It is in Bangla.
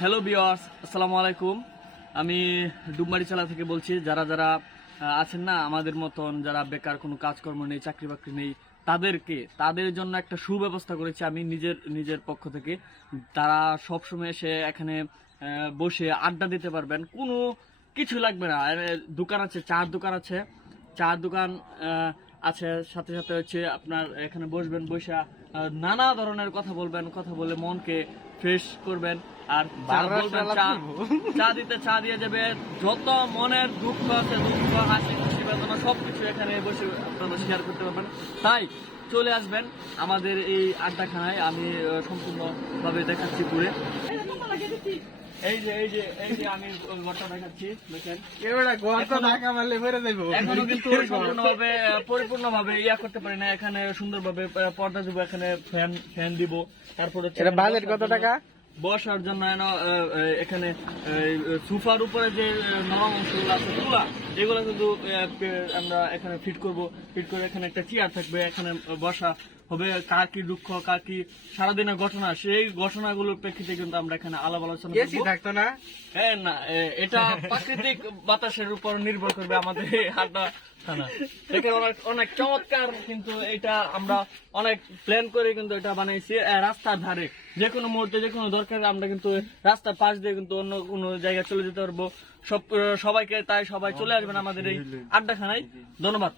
হ্যালো ভিউয়ার্স, আসসালামু আলাইকুম। আমি ডুবমারিচালা থেকে বলছি। যারা যারা আছেন না আমাদের মতন, যারা বেকার, কোনো কাজকর্ম নেই, চাকরি বাকরি নেই, তাদের জন্য একটা সুব্যবস্থা করেছি আমি নিজের পক্ষ থেকে। তারা সবসময় এসে এখানে বসে আড্ডা দিতে পারবেন, কোনো কিছু লাগবে না। দোকান আছে, চার দোকান আছে, সাথে সাথে হচ্ছে আপনার এখানে বসবেন, বসে নানা ধরনের কথা বলবেন, কথা বলে মনকে ফ্রেশ করবেন। আর চা দিতে চা দিয়ে যাবে। যত মনের দুঃখ আছে, দুঃখ, হাসি খুশি, বেদনা সবকিছু এখানে বসে আপনারা শেয়ার করতে পারবেন। তাই চলে আসবেন আমাদের এই আড্ডাখানায়। আমি সম্পূর্ণভাবে দেখাচ্ছি ঘুরে। এই যে আমি ঘরটা দেখাচ্ছি, দেখেন। এখনো কিন্তু পরিপূর্ণভাবে ইয়া করতে পারি না। এখানে সুন্দরভাবে পর্দা দিব, এখানে ফ্যান দিব। তারপরে বাজেট কত টাকা? বসার জন্য এখানে সোফার উপরে যে নরম অংশগুলো আছে এগুলো কিন্তু আমরা এখানে ফিট করে এখানে একটা চেয়ার থাকবে, এখানে বসা হবে। কার কি দুঃখ, কার কি সারাদিনের ঘটনা, সেই ঘটনাগুলোর প্রেক্ষিতে কিন্তু আমরা এখানে আলাপ আলোচনা থাকতো না। হ্যাঁ, না, এটা প্রাকৃতিক বাতাসের উপর নির্ভর করবে আমাদের এই আড্ডা খানা। এখানে অনেক চমৎকার, কিন্তু এটা আমরা অনেক প্ল্যান করে কিন্তু এটা বানাইছি। রাস্তার ধারে যে কোনো মুহূর্তে, যে কোনো দরকার আমরা কিন্তু রাস্তার পাশ দিয়ে কিন্তু অন্য কোনো জায়গায় চলে যেতে পারবো। সবাইকে, তাই সবাই চলে আসবেন আমাদের এই আড্ডাখানায়। ধন্যবাদ।